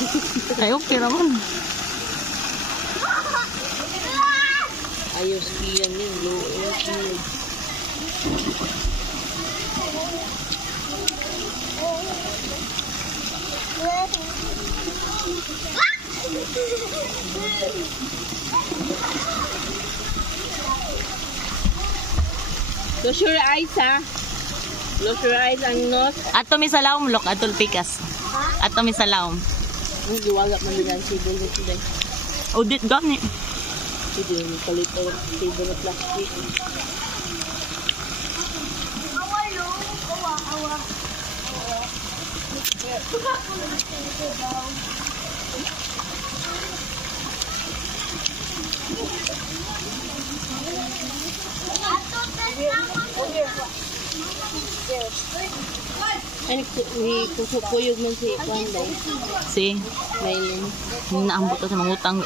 Ay, okay naman. Ayos iyan yun. Close your eyes, ha? Close your eyes and nose. Ato mi sa laom, look. Atol pikas. Ato mi sa laom. Ang giwala man din ang sibol na sila. Audit gani. Hindi yung palit o sibol na plastic. Ay, kusukuyog man si Kwanday. Si, Maylin. naambot ko sa mga utang.